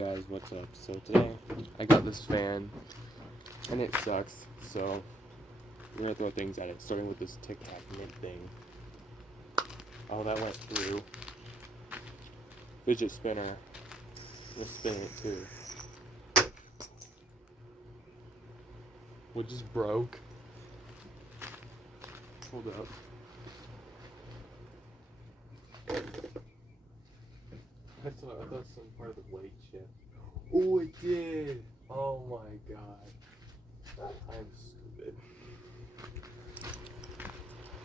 Hey guys, what's up? So today I got this fan and it sucks, so we're gonna throw things at it, starting with this Tic Tac mint thing. Oh, that went through. Fidget spinner. I'm gonna spin it too. What just broke? Hold up. I thought some part of the blade chipped. Oh, it did! Oh my god. I'm stupid.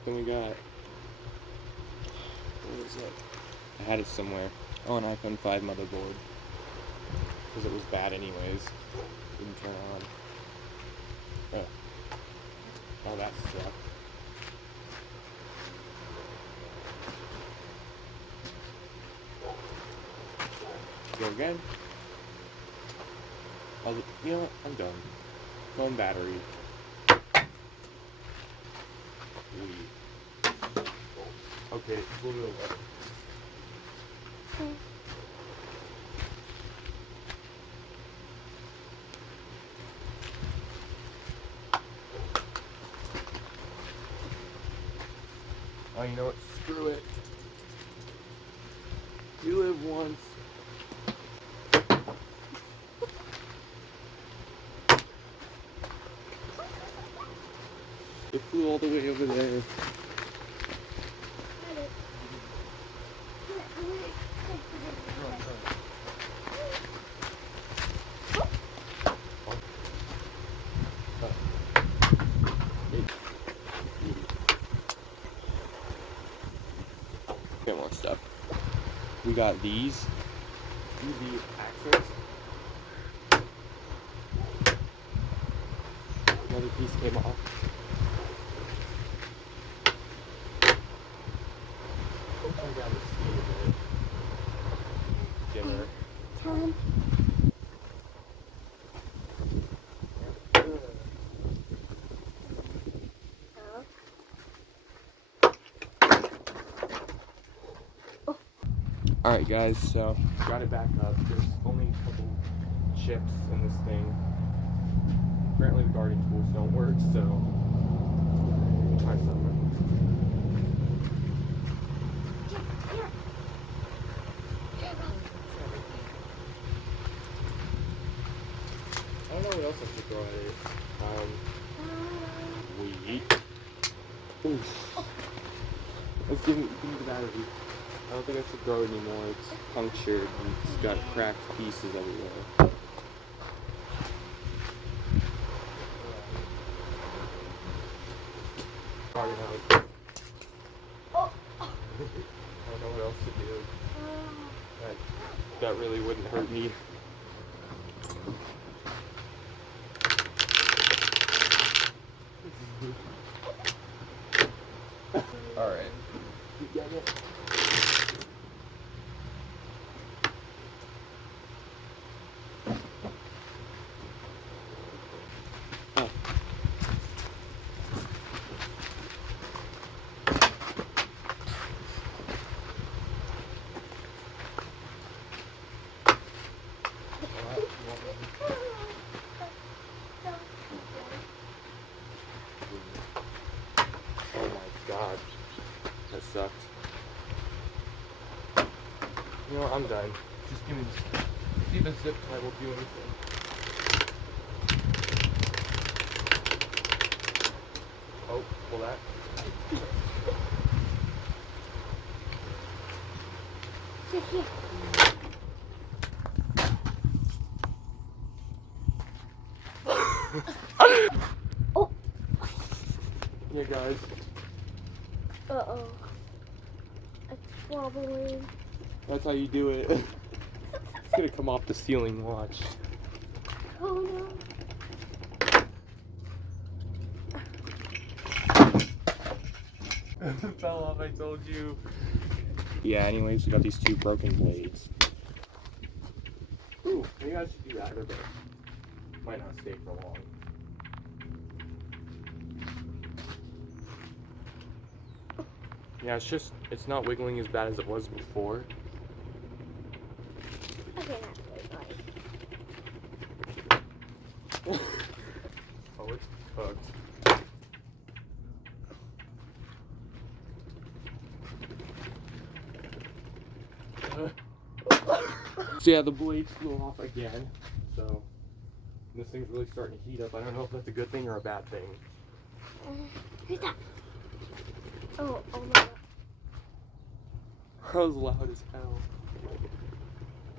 Then we got... What was it? I had it somewhere. Oh, an iPhone 5 motherboard. Because it was bad anyways. Didn't turn on. Oh, that sucked. Go again. You know what? I'm done. Phone battery. Okay, it's a little bit better. Oh, you know what? Screw it. You live once. It flew all the way over there. Get more stuff. We got these UV accents. Another piece came off. I got to see it. Dimmer. Tom. Alright guys, so got it back up. There's only a couple chips in this thing. Apparently the gardening tools don't work, so we'll try something. I don't know what else I should throw at it. Wheat. Oof. Let's give me the battery. I don't think I should throw it anymore. It's punctured and it's got cracked pieces everywhere. Sorry, now. I don't know what else to do. That really wouldn't hurt me. Alright. You get it? Oh my god. That sucked. You know what, I'm done. Just give me this. See if the zip tie will do anything. Oh, pull that. Oh. Yeah, guys. Uh-oh. It's wobbling. That's how you do it. It's gonna come off the ceiling, watch. Oh no. It fell off, I told you. Yeah, anyways, we got these two broken blades. Ooh, maybe I should do that, but might not stay for long. Yeah, it's not wiggling as bad as it was before. Okay, that's really fine. Oh, it's cooked. So yeah, the blades flew off again. So this thing's really starting to heat up. I don't know if that's a good thing or a bad thing. Who's that? Oh my god. That was loud as hell.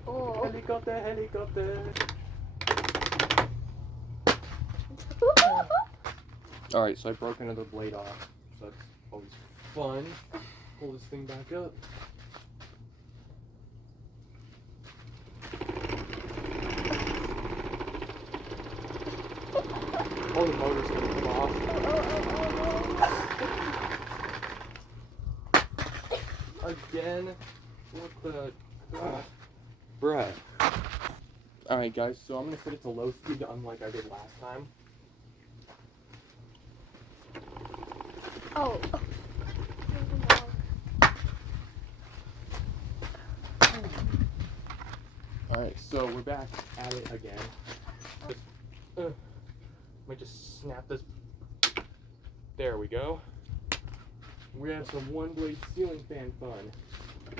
Oh. Helicopter, helicopter. Alright, so I broke another blade off. So that's always fun. Pull this thing back up. Oh, the motor's gonna come off. Again? What the... Bruh. Alright guys, so I'm gonna set it to low speed unlike I did last time. Oh. Alright, so we're back at it again. Might just snap this. There we go. We have some one blade ceiling fan fun.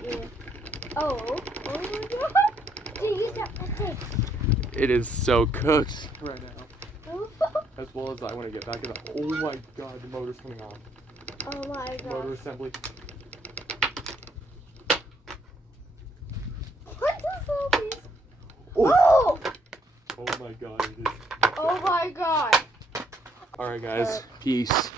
Yeah. Oh my god. Dude, use that thing. It is so cooked right now. As well as I want to get back in the. Oh my god, the motor's coming off. Oh my god. Motor assembly. What is all these? Oh! Oh! Oh my god, it is. Oh my god. Alright guys, peace.